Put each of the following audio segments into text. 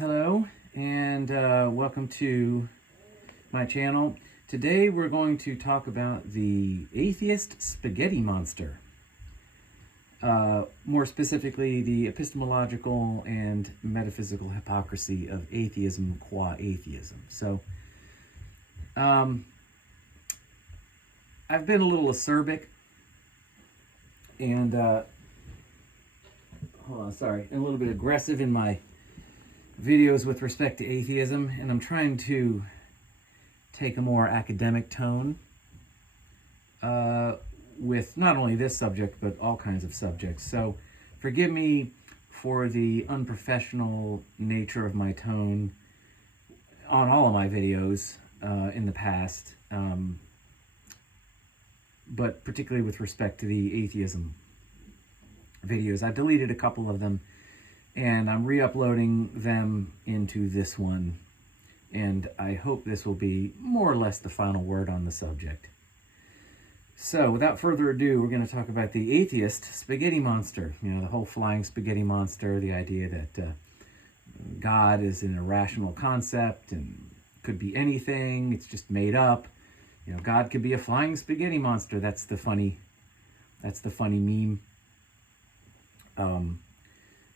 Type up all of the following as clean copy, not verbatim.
Hello, and welcome to my channel. Today we're going to talk about the Atheist Spaghetti Monster. More specifically, the epistemological and metaphysical hypocrisy of atheism qua atheism. So, I've been a little acerbic and, a little bit aggressive in my videos with respect to atheism, and I'm trying to take a more academic tone with not only this subject but all kinds of subjects. So forgive me for the unprofessional nature of my tone on all of my videos in the past, but particularly with respect to the atheism videos. I deleted a couple of them and I'm re-uploading them into this one, and I hope this will be more or less the final word on the subject. So without further ado, we're going to talk about the Atheist Spaghetti Monster. You know, the whole flying spaghetti monster, the idea that God is an irrational concept and could be anything, it's just made up. You know, God could be a flying spaghetti monster. That's the funny meme.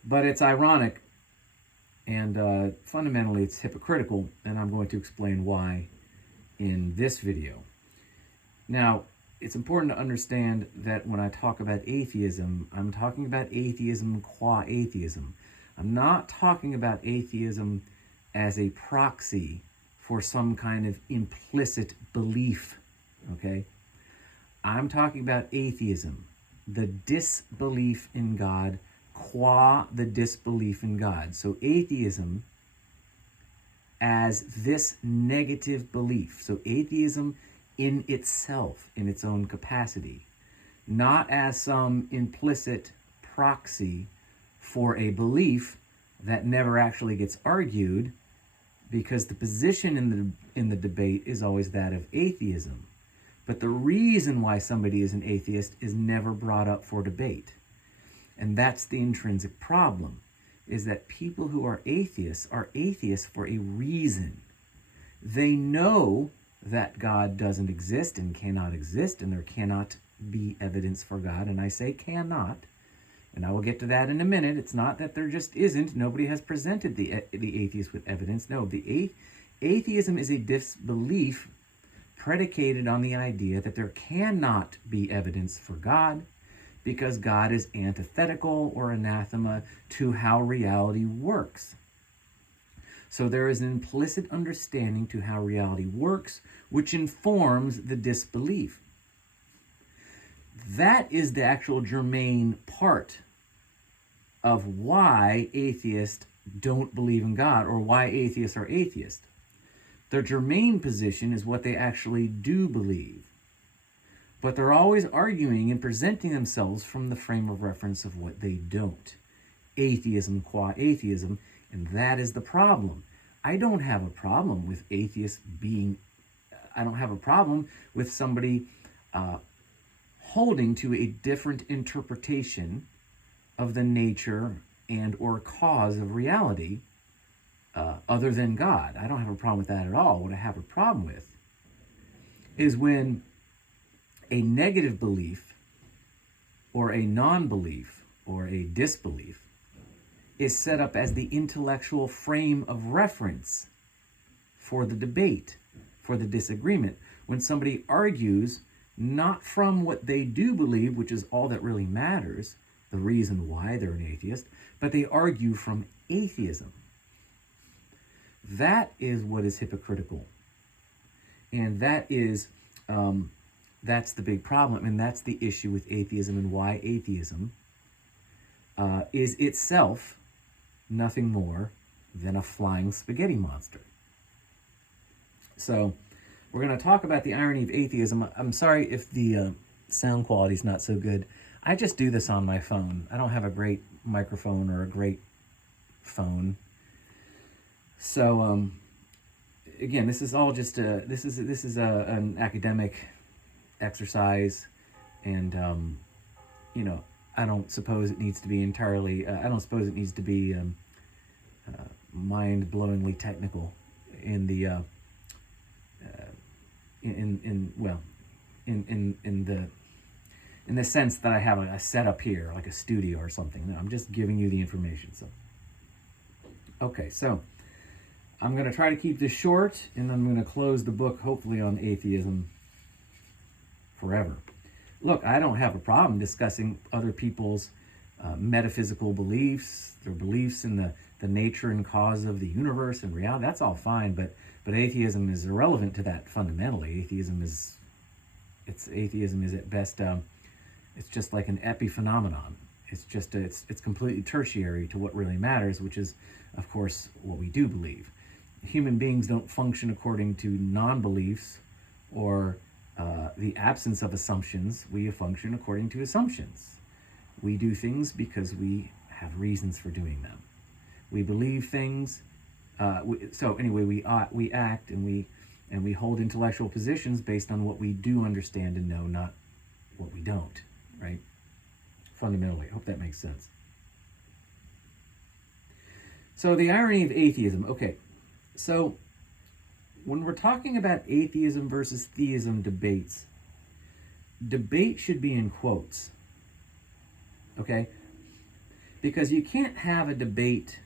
But it's ironic, and fundamentally it's hypocritical, and I'm going to explain why in this video. Now, it's important to understand that when I talk about atheism, I'm talking about atheism qua atheism. I'm not talking about atheism as a proxy for some kind of implicit belief, okay? I'm talking about atheism, the disbelief in God, qua the disbelief in God. So atheism as this negative belief. So atheism in itself, in its own capacity, not as some implicit proxy for a belief that never actually gets argued, because the position in the debate is always that of atheism. But the reason why somebody is an atheist is never brought up for debate. And that's the intrinsic problem, is that people who are atheists for a reason. They know that God doesn't exist and cannot exist, and there cannot be evidence for God. And I say cannot, and I will get to that in a minute. It's not that there just isn't. Nobody has presented the atheist with evidence. No, atheism is a disbelief predicated on the idea that there cannot be evidence for God, because God is antithetical or anathema to how reality works. So there is an implicit understanding to how reality works, which informs the disbelief. That is the actual germane part of why atheists don't believe in God, or why atheists are atheists. Their germane position is what they actually do believe. But they're always arguing and presenting themselves from the frame of reference of what they don't. Atheism qua atheism, and that is the problem. I don't have a problem with atheists I don't have a problem with somebody holding to a different interpretation of the nature and or cause of reality other than God. I don't have a problem with that at all. What I have a problem with is when a negative belief or a non-belief or a disbelief is set up as the intellectual frame of reference for the debate, for the disagreement. When somebody argues not from what they do believe, which is all that really matters, the reason why they're an atheist, but they argue from atheism. That is what is hypocritical. And that is that's the big problem, and that's the issue with atheism, and why atheism is itself nothing more than a flying spaghetti monster. So we're going to talk about the irony of atheism. I'm sorry if the sound quality is not so good. I just do this on my phone. I don't have a great microphone or a great phone. So again, this is all just an academic exercise, and I don't suppose it needs to be entirely. I don't suppose it needs to be mind-blowingly technical in the in the sense that I have a setup here, like a studio or something. No, I'm just giving you the information. So, okay, so I'm going to try to keep this short, and I'm going to close the book, hopefully, on atheism forever. Look, I don't have a problem discussing other people's metaphysical beliefs, their beliefs in the nature and cause of the universe and reality. That's all fine, but atheism is irrelevant to that fundamentally. Atheism is at best it's just like an epiphenomenon. It's just it's completely tertiary to what really matters, which is, of course, what we do believe. Human beings don't function according to non-beliefs or the absence of assumptions. We function according to assumptions. We do things because we have reasons for doing them. We believe things. We act and we hold intellectual positions based on what we do understand and know, not what we don't, right? Fundamentally, I hope that makes sense. So the irony of atheism. Okay, so when we're talking about atheism versus theism debates, debate should be in quotes, okay? Because you can't have a debate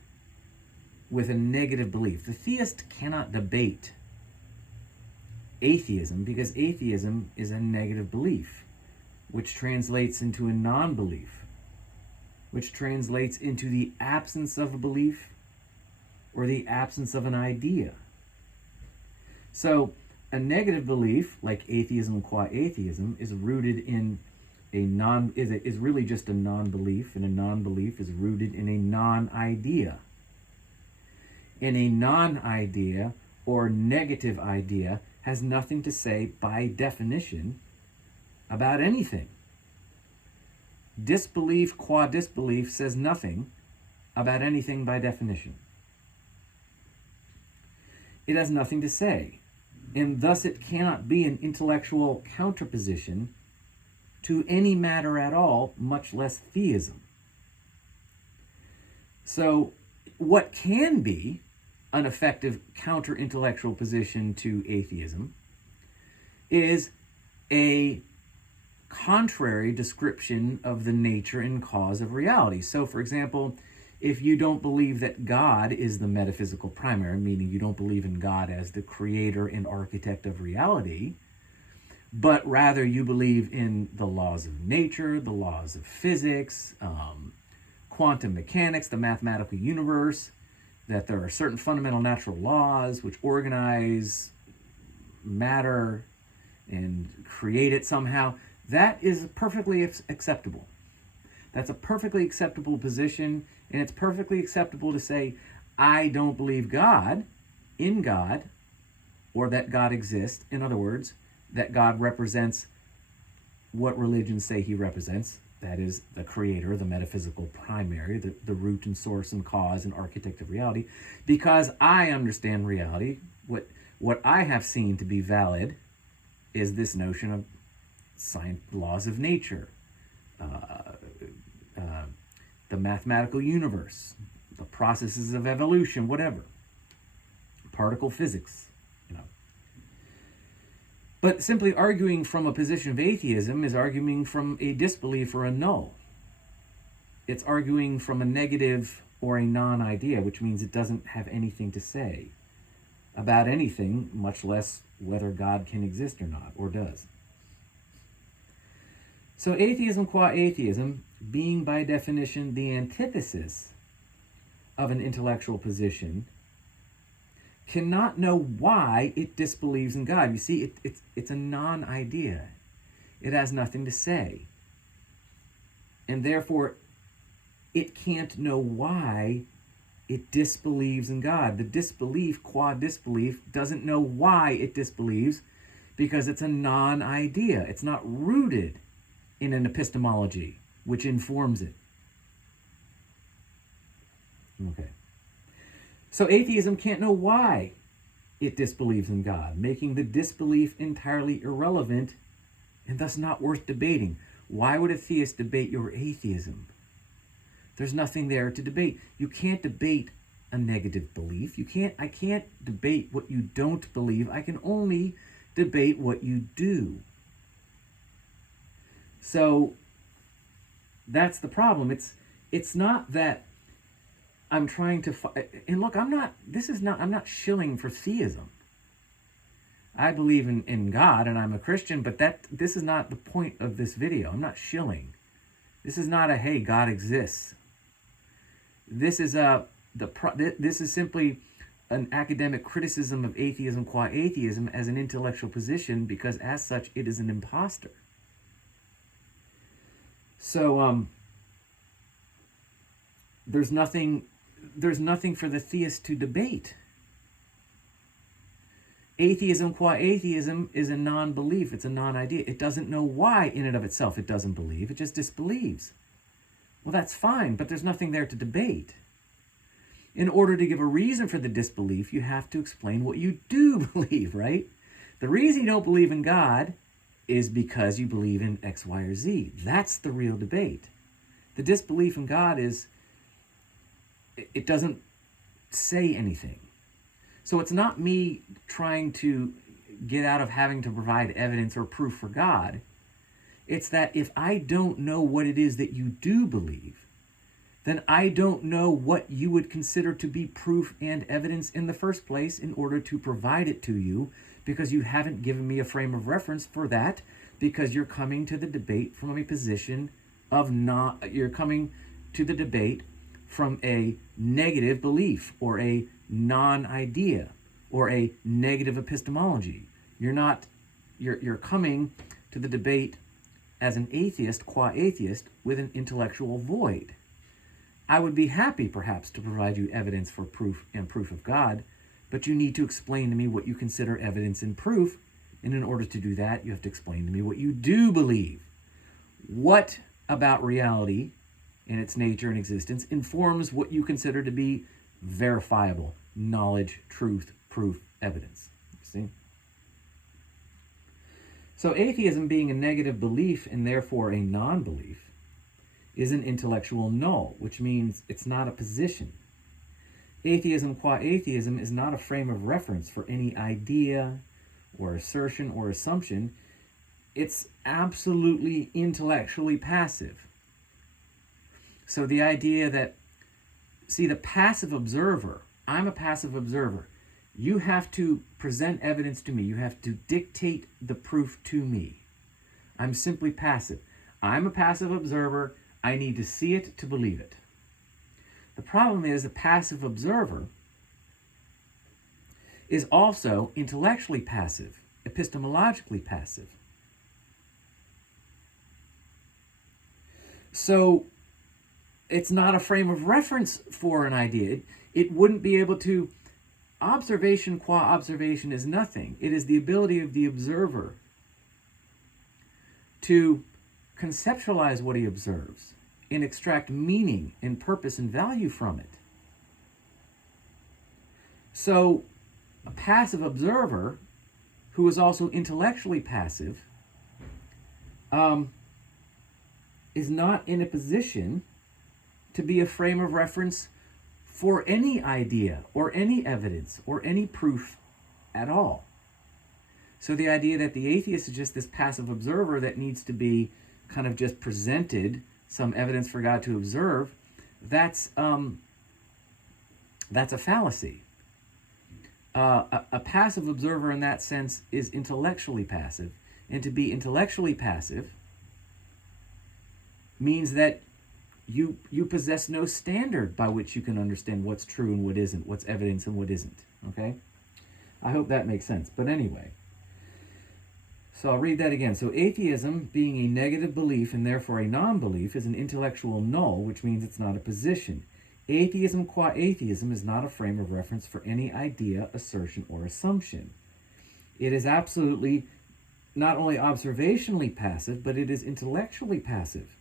with a negative belief. The theist cannot debate atheism because atheism is a negative belief, which translates into a non-belief, which translates into the absence of a belief or the absence of an idea. So a negative belief, like atheism qua atheism, is rooted in is really just a non-belief, and a non-belief is rooted in a non-idea. And a non-idea or negative idea has nothing to say by definition about anything. Disbelief qua disbelief says nothing about anything by definition. It has nothing to say, and thus it cannot be an intellectual counterposition to any matter at all, much less theism. So what can be an effective counter-intellectual position to atheism is a contrary description of the nature and cause of reality. So, for example, if you don't believe that God is the metaphysical primary, meaning you don't believe in God as the creator and architect of reality, but rather you believe in the laws of nature, the laws of physics, quantum mechanics, the mathematical universe, that there are certain fundamental natural laws which organize matter and create it somehow, that is perfectly acceptable. That's a perfectly acceptable position, and it's perfectly acceptable to say, I don't believe in God, or that God exists. In other words, that God represents what religions say he represents. That is the creator, the metaphysical primary, the root and source and cause and architect of reality. Because I understand reality, what I have seen to be valid is this notion of science, laws of nature, the mathematical universe, the processes of evolution, whatever, particle physics, But simply arguing from a position of atheism is arguing from a disbelief or a null. It's arguing from a negative or a non-idea, which means it doesn't have anything to say about anything, much less whether God can exist or not, or does. So atheism qua atheism, being by definition the antithesis of an intellectual position, cannot know why it disbelieves in God. You see, it's a non-idea. It has nothing to say. And therefore, it can't know why it disbelieves in God. The disbelief, qua disbelief, doesn't know why it disbelieves because it's a non-idea. It's not rooted in an epistemology which informs it. Okay. So atheism can't know why it disbelieves in God, making the disbelief entirely irrelevant and thus not worth debating. Why would a theist debate your atheism? There's nothing there to debate. You can't debate a negative belief. I can't debate what you don't believe. I can only debate what you do. So that's the problem. It's not that I'm trying to and look, I'm not shilling for theism. I believe in God and I'm a Christian, but this is not the point of this video. I'm not shilling. This is not a hey, God exists. This is this is simply an academic criticism of atheism qua atheism as an intellectual position, because as such it is an imposter. So there's nothing for the theist to debate. Atheism qua atheism is a non-belief. It's a non-idea. It doesn't know why in and of itself it doesn't believe. It just disbelieves. Well, that's fine, but there's nothing there to debate. In order to give a reason for the disbelief, you have to explain what you do believe, right? The reason you don't believe in God is because you believe in X, Y, or Z. That's the real debate. The disbelief in God it doesn't say anything. So it's not me trying to get out of having to provide evidence or proof for God. It's that if I don't know what it is that you do believe, then I don't know what you would consider to be proof and evidence in the first place in order to provide it to you, because you haven't given me a frame of reference for that, because you're coming to the debate from a position of you're coming to the debate from a negative belief or a non-idea or a negative epistemology. You're coming to the debate as an atheist qua atheist with an intellectual void. I would be happy perhaps to provide you evidence for proof and proof of God, but you need to explain to me what you consider evidence and proof, and in order to do that, you have to explain to me what you do believe. What about reality and its nature and existence informs what you consider to be verifiable knowledge, truth, proof, evidence? See? So atheism, being a negative belief and therefore a non-belief, is an intellectual null, which means it's not a position. Atheism qua atheism is not a frame of reference for any idea or assertion or assumption. It's absolutely intellectually passive. So the idea that, see, the passive observer, I'm a passive observer. You have to present evidence to me. You have to dictate the proof to me. I'm simply passive. I'm a passive observer. I need to see it to believe it. The problem is a passive observer is also intellectually passive, epistemologically passive. So it's not a frame of reference for an idea. It wouldn't be able to. Observation qua observation is nothing. It is the ability of the observer to conceptualize what he observes and extract meaning and purpose and value from it. So a passive observer who is also intellectually passive is not in a position to be a frame of reference for any idea or any evidence or any proof at all. So the idea that the atheist is just this passive observer that needs to be kind of just presented some evidence for God to observe, that's a fallacy. A passive observer in that sense is intellectually passive, and to be intellectually passive means that you possess no standard by which you can understand what's true and what isn't, what's evidence and what isn't, okay? I hope that makes sense. But anyway, so I'll read that again. So atheism, being a negative belief and therefore a non-belief, is an intellectual null, which means it's not a position. Atheism qua atheism is not a frame of reference for any idea, assertion, or assumption. It is absolutely not only observationally passive, but it is intellectually passive.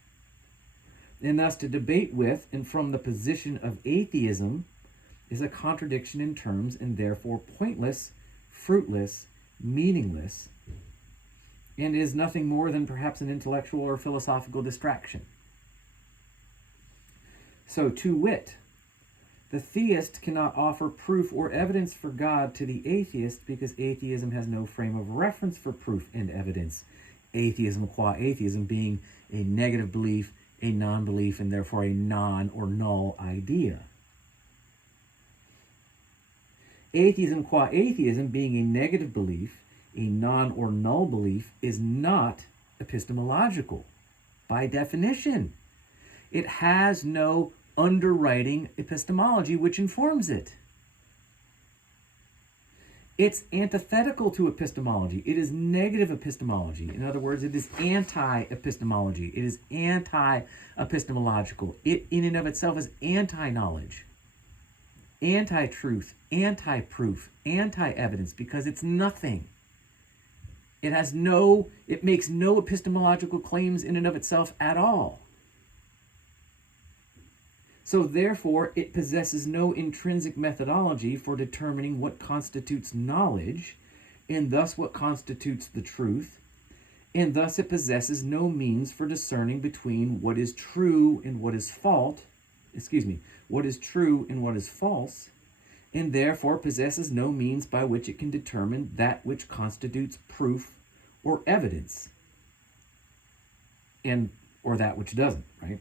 And thus to debate with and from the position of atheism is a contradiction in terms and therefore pointless, fruitless, meaningless, and is nothing more than perhaps an intellectual or philosophical distraction. So to wit, The theist cannot offer proof or evidence for God to the atheist because atheism has no frame of reference for proof and evidence. Atheism qua atheism being a negative belief, a non-belief, and therefore a non or null idea. Atheism qua atheism being a negative belief, a non or null belief, is not epistemological by definition. It has no underwriting epistemology which informs it. It's antithetical to epistemology. It is negative epistemology. In other words, it is anti-epistemology. It is anti-epistemological. It in and of itself is anti-knowledge, anti-truth, anti-proof, anti-evidence, because it's nothing. It makes no epistemological claims in and of itself at all. So therefore, it possesses no intrinsic methodology for determining what constitutes knowledge, and thus what constitutes the truth, and thus it possesses no means for discerning between what is true and what is false, what is true and what is false, and therefore possesses no means by which it can determine that which constitutes proof or evidence, or that which doesn't, right?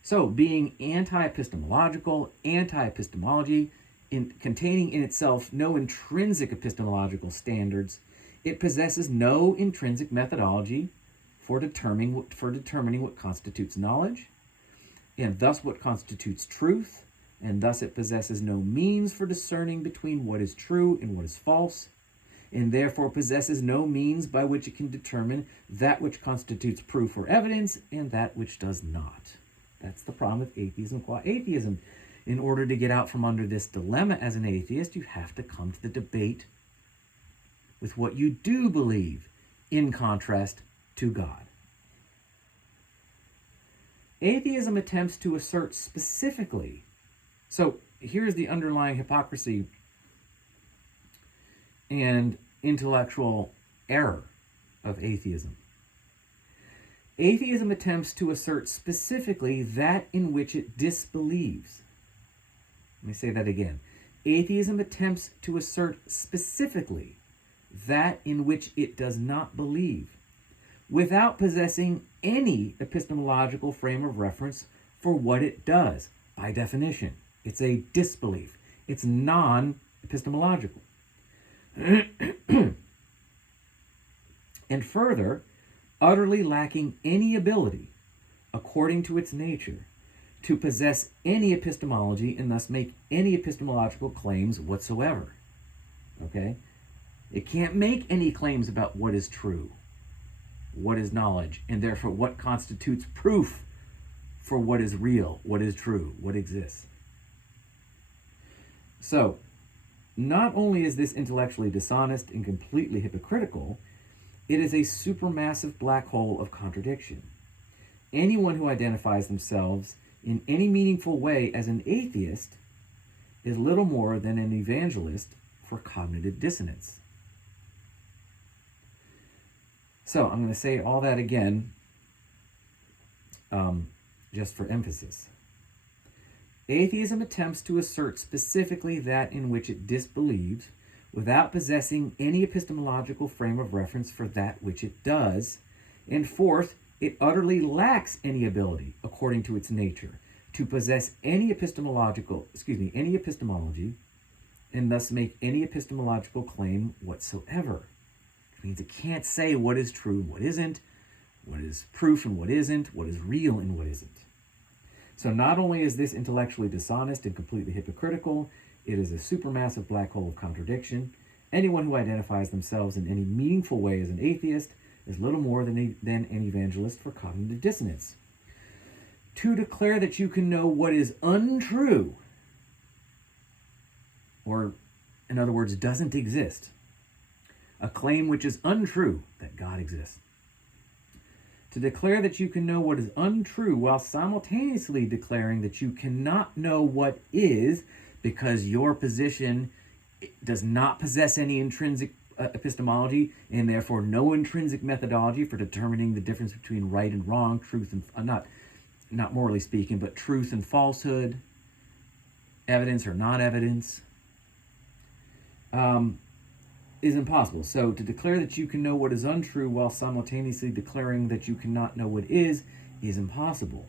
So, being anti-epistemological, anti-epistemology, containing in itself no intrinsic epistemological standards, it possesses no intrinsic methodology for determining what constitutes knowledge, and thus what constitutes truth, and thus it possesses no means for discerning between what is true and what is false, and therefore possesses no means by which it can determine that which constitutes proof or evidence and that which does not. That's the problem with atheism qua atheism. In order to get out from under this dilemma as an atheist, you have to come to the debate with what you do believe, in contrast to God. Atheism attempts to assert specifically, so here's the underlying hypocrisy and intellectual error of atheism. Atheism attempts to assert specifically that in which it disbelieves. Let me say that again. Atheism attempts to assert specifically that in which it does not believe, without possessing any epistemological frame of reference for what it does. By definition, it's a disbelief. It's non-epistemological. And further, utterly lacking any ability, according to its nature, to possess any epistemology and thus make any epistemological claims whatsoever. Okay? It can't make any claims about what is true, what is knowledge, and therefore what constitutes proof for what is real, what is true, what exists. So, not only is this intellectually dishonest and completely hypocritical, it is a supermassive black hole of contradiction. Anyone who identifies themselves in any meaningful way as an atheist is little more than an evangelist for cognitive dissonance. So I'm going to say all that again, just for emphasis. Atheism attempts to assert specifically that in which it disbelieves, without possessing any epistemological frame of reference for that which it does. And fourth, it utterly lacks any ability, according to its nature, to possess any epistemology, and thus make any epistemological claim whatsoever. Which means it can't say what is true and what isn't, what is proof and what isn't, what is real and what isn't. So not only is this intellectually dishonest and completely hypocritical, it is a supermassive black hole of contradiction. Anyone who identifies themselves in any meaningful way as an atheist is little more than an evangelist for cognitive dissonance. To declare that you can know what is untrue, or in other words, doesn't exist, a claim which is untrue, that God exists. To declare that you can know what is untrue while simultaneously declaring that you cannot know what is, because your position does not possess any intrinsic epistemology and therefore no intrinsic methodology for determining the difference between right and wrong, truth and not, not morally speaking, but truth and falsehood, evidence or non-evidence, is impossible. So to declare that you can know what is untrue while simultaneously declaring that you cannot know what is impossible.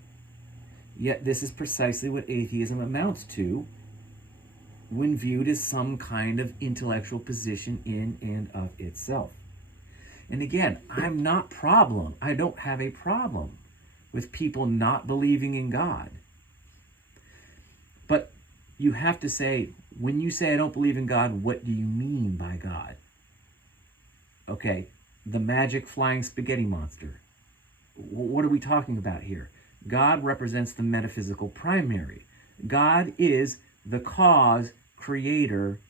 Yet this is precisely what atheism amounts to when viewed as some kind of intellectual position in and of itself. And again, I don't have a problem with people not believing in God. But you have to say, when you say I don't believe in God, what do you mean by God? Okay, the magic flying spaghetti monster. What are we talking about here? God represents the metaphysical primary. God is the cause, creator,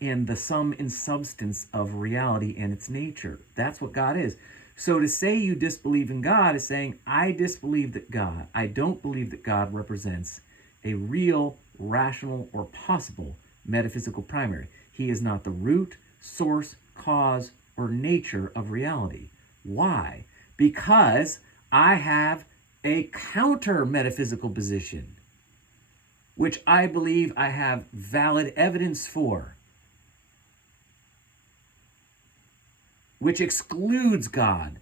and the sum and substance of reality and its nature. That's what God is. So to say you disbelieve in God is saying, I don't believe that God represents a real, rational, or possible metaphysical primary. He is not the root, source, cause, or nature of reality. Why? Because I have a counter metaphysical position, which I believe I have valid evidence for, which excludes God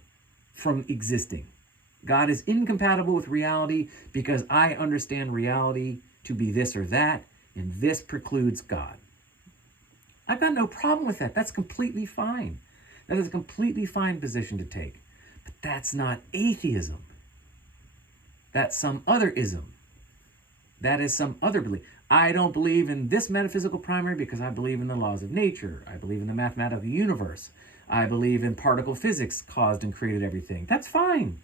from existing. God is incompatible with reality because I understand reality to be this or that, and this precludes God. I've got no problem with that. That's completely fine. That is a completely fine position to take. But that's not atheism. That's some other ism. That is some other belief. I don't believe in this metaphysical primary because I believe in the laws of nature. I believe in the mathematics of the universe. I believe in particle physics caused and created everything. That's fine.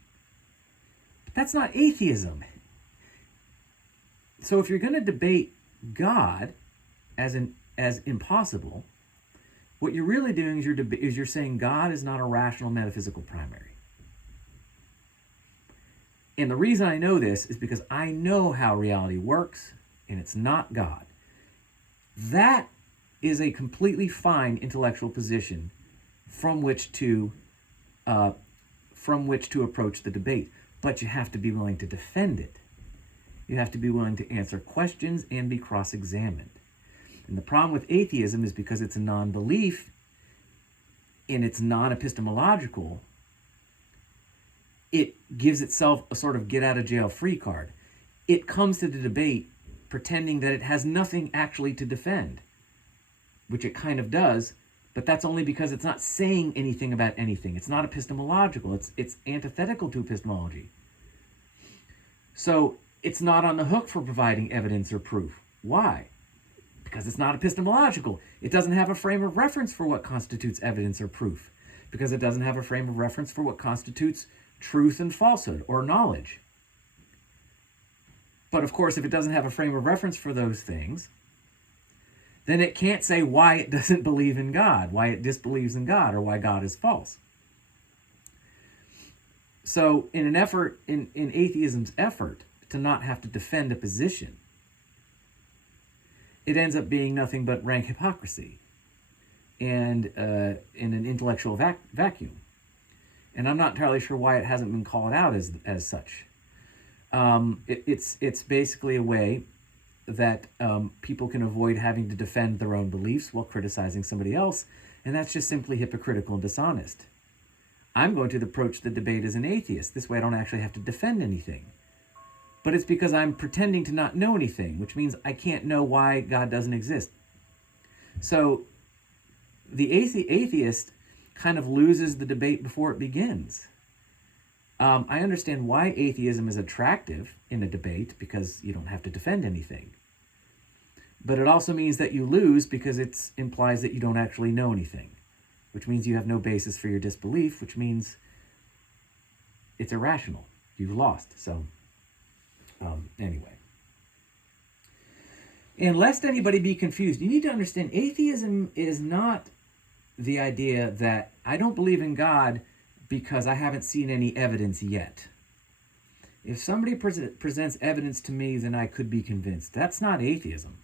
But that's not atheism. So if you're going to debate God as impossible, what you're really doing is you're saying God is not a rational metaphysical primary. And the reason I know this is because I know how reality works, and it's not God. That is a completely fine intellectual position from which to approach the debate. But you have to be willing to defend it. You have to be willing to answer questions and be cross-examined. And the problem with atheism is because it's a non-belief and it's non-epistemological, it gives itself a sort of get-out-of-jail-free card. It comes to the debate pretending that it has nothing actually to defend, which it kind of does, but that's only because it's not saying anything about anything. It's not epistemological. It's antithetical to epistemology. So it's not on the hook for providing evidence or proof. Why? Because it's not epistemological. It doesn't have a frame of reference for what constitutes evidence or proof, because it doesn't have a frame of reference for what constitutes truth and falsehood or knowledge. But of course, if it doesn't have a frame of reference for those things, then it can't say why it doesn't believe in God, why it disbelieves in God, or why God is false. So in atheism's effort to not have to defend a position, it ends up being nothing but rank hypocrisy and in an intellectual vacuum. And I'm not entirely sure why it hasn't been called out as such. It's basically a way that people can avoid having to defend their own beliefs while criticizing somebody else, and that's just simply hypocritical and dishonest. I'm going to approach the debate as an atheist. This way I don't actually have to defend anything. But it's because I'm pretending to not know anything, which means I can't know why God doesn't exist. So the atheist kind of loses the debate before it begins. I understand why atheism is attractive in a debate, because you don't have to defend anything. But it also means that you lose because it implies that you don't actually know anything, which means you have no basis for your disbelief, which means it's irrational. You've lost. So anyway. And lest anybody be confused, you need to understand atheism is not the idea that I don't believe in God because I haven't seen any evidence yet. If somebody presents evidence to me, then I could be convinced. That's not atheism.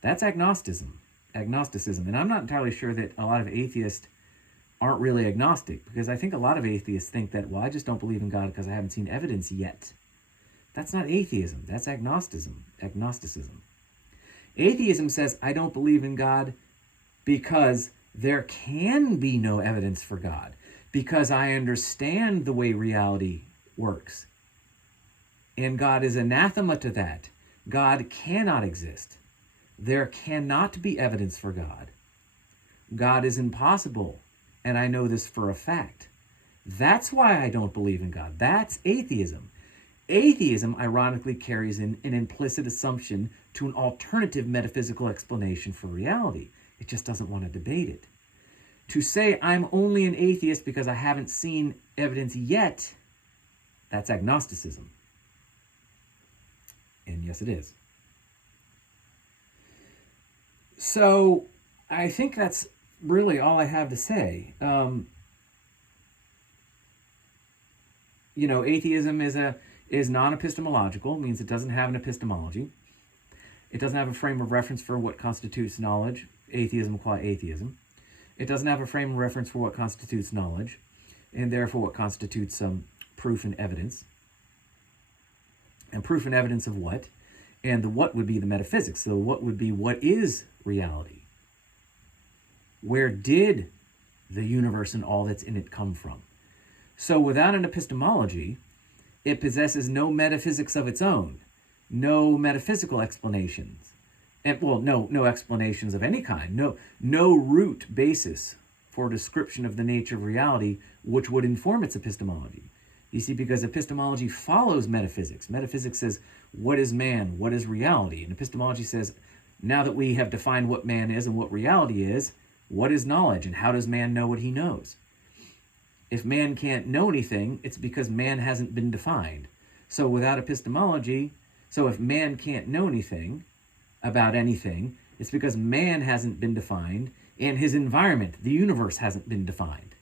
That's agnosticism. And I'm not entirely sure that a lot of atheists aren't really agnostic, because I think a lot of atheists think that, well, I just don't believe in God because I haven't seen evidence yet. That's not atheism. That's agnosticism. Atheism says, I don't believe in God because there can be no evidence for God, because I understand the way reality works. And God is anathema to that. God cannot exist. There cannot be evidence for God. God is impossible, and I know this for a fact. That's why I don't believe in God. That's atheism. Atheism, ironically, carries in an implicit assumption to an alternative metaphysical explanation for reality. It just doesn't want to debate it. To say I'm only an atheist because I haven't seen evidence yet, that's agnosticism. And yes, it is. So I think that's really all I have to say. Atheism is non-epistemological, means it doesn't have an epistemology. It doesn't have a frame of reference for what constitutes knowledge, atheism qua atheism. It doesn't have a frame of reference for what constitutes knowledge, and therefore what constitutes proof and evidence. And proof and evidence of what? And the what would be the metaphysics. So what would be what is reality? Where did the universe and all that's in it come from? So without an epistemology, it possesses no metaphysics of its own, no metaphysical explanations, and no explanations of any kind, no root basis for description of the nature of reality, which would inform its epistemology. You see, because epistemology follows metaphysics. Metaphysics says, what is man? What is reality? And epistemology says, now that we have defined what man is and what reality is, what is knowledge? And how does man know what he knows? If man can't know anything, it's because man hasn't been defined. So without epistemology, if man can't know anything about anything, it's because man hasn't been defined and his environment, the universe, hasn't been defined.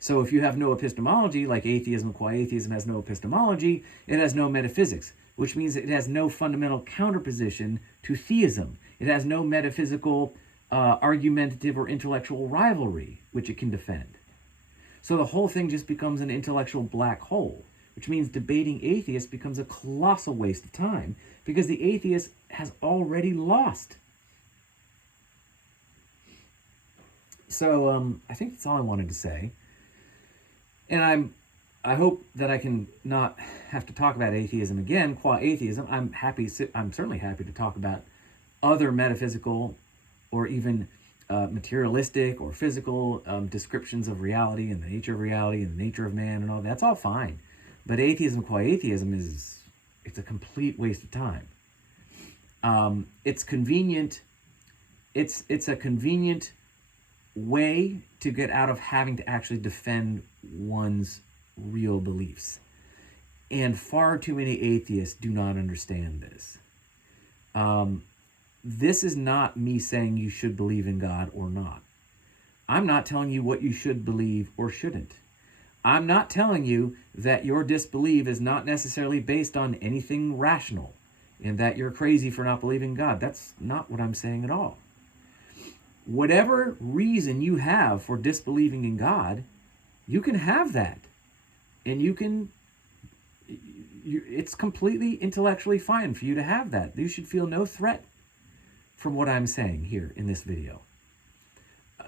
So if you have no epistemology, like atheism qua atheism has no epistemology, it has no metaphysics, which means it has no fundamental counterposition to theism. It has no metaphysical, argumentative, or intellectual rivalry which it can defend. So the whole thing just becomes an intellectual black hole, which means debating atheists becomes a colossal waste of time because the atheist has already lost. So I think that's all I wanted to say. And I hope that I can not have to talk about atheism again, qua atheism. I'm certainly happy to talk about other metaphysical or even materialistic or physical descriptions of reality and the nature of reality and the nature of man and all that. That's all fine. But atheism qua atheism it's a complete waste of time. It's convenient. It's a convenient way to get out of having to actually defend one's real beliefs. And far too many atheists do not understand this. This is not me saying you should believe in God or not. I'm not telling you what you should believe or shouldn't. I'm not telling you that your disbelief is not necessarily based on anything rational and that you're crazy for not believing God. That's not what I'm saying at all. Whatever reason you have for disbelieving in God, you can have that. And it's completely intellectually fine for you to have that. You should feel no threat from what I'm saying here in this video.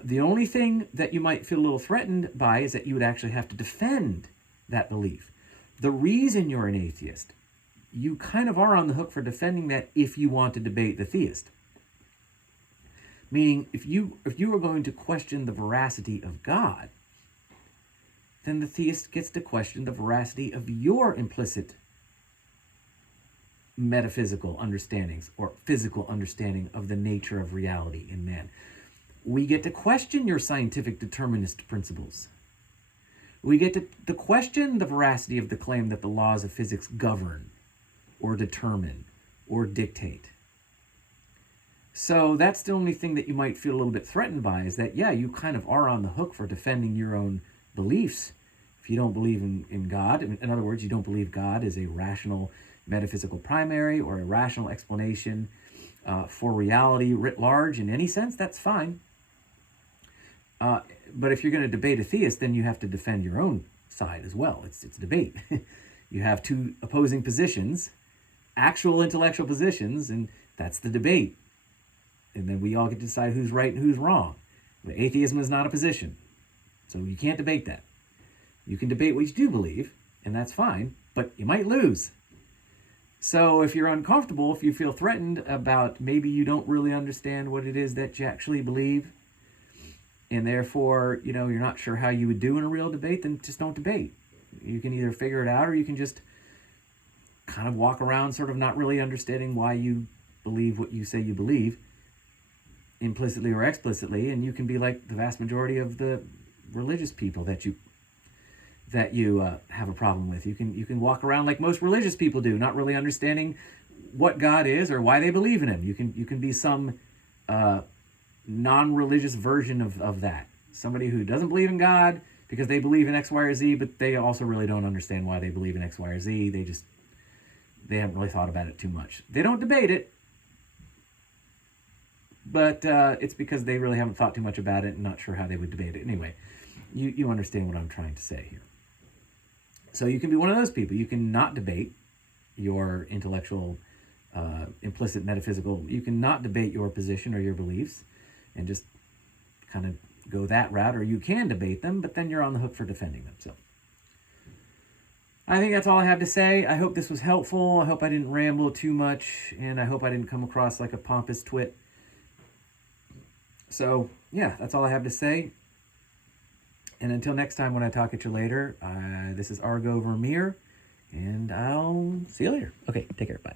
The only thing that you might feel a little threatened by is that you would actually have to defend that belief. The reason you're an atheist, you kind of are on the hook for defending that if you want to debate the theist. Meaning, if you are going to question the veracity of God, then the theist gets to question the veracity of your implicit metaphysical understandings or physical understanding of the nature of reality in man. We get to question your scientific determinist principles. We get to question the veracity of the claim that the laws of physics govern or determine or dictate. So that's the only thing that you might feel a little bit threatened by, is that, yeah, you kind of are on the hook for defending your own beliefs. If you don't believe in God, in other words, you don't believe God is a rational metaphysical primary or a rational explanation for reality writ large in any sense, that's fine. But if you're going to debate a theist, then you have to defend your own side as well. It's debate. You have two opposing positions, actual intellectual positions, and that's the debate. And then we all get to decide who's right and who's wrong. But atheism is not a position, so you can't debate that. You can debate what you do believe, and that's fine, but you might lose. So if you're uncomfortable, if you feel threatened about maybe you don't really understand what it is that you actually believe, and therefore, you're not sure how you would do in a real debate, then just don't debate. You can either figure it out, or you can just kind of walk around sort of not really understanding why you believe what you say you believe, implicitly or explicitly, and you can be like the vast majority of the religious people that you have a problem with. You can walk around like most religious people do, not really understanding what God is or why they believe in him. You can be some non-religious version of that. Somebody who doesn't believe in God because they believe in X, Y, or Z, but they also really don't understand why they believe in X, Y, or Z. They haven't really thought about it too much. They don't debate it, but it's because they really haven't thought too much about it and not sure how they would debate it. Anyway, you understand what I'm trying to say here. So you can be one of those people. You can not debate your intellectual, implicit metaphysical. You can not debate your position or your beliefs and just kind of go that route, or you can debate them, but then you're on the hook for defending them. So I think that's all I have to say. I hope this was helpful. I hope I didn't ramble too much, and I hope I didn't come across like a pompous twit. So yeah, that's all I have to say. And until next time when I talk at you later, this is Argo Vermeer, and I'll see you later. Okay, take care. Bye.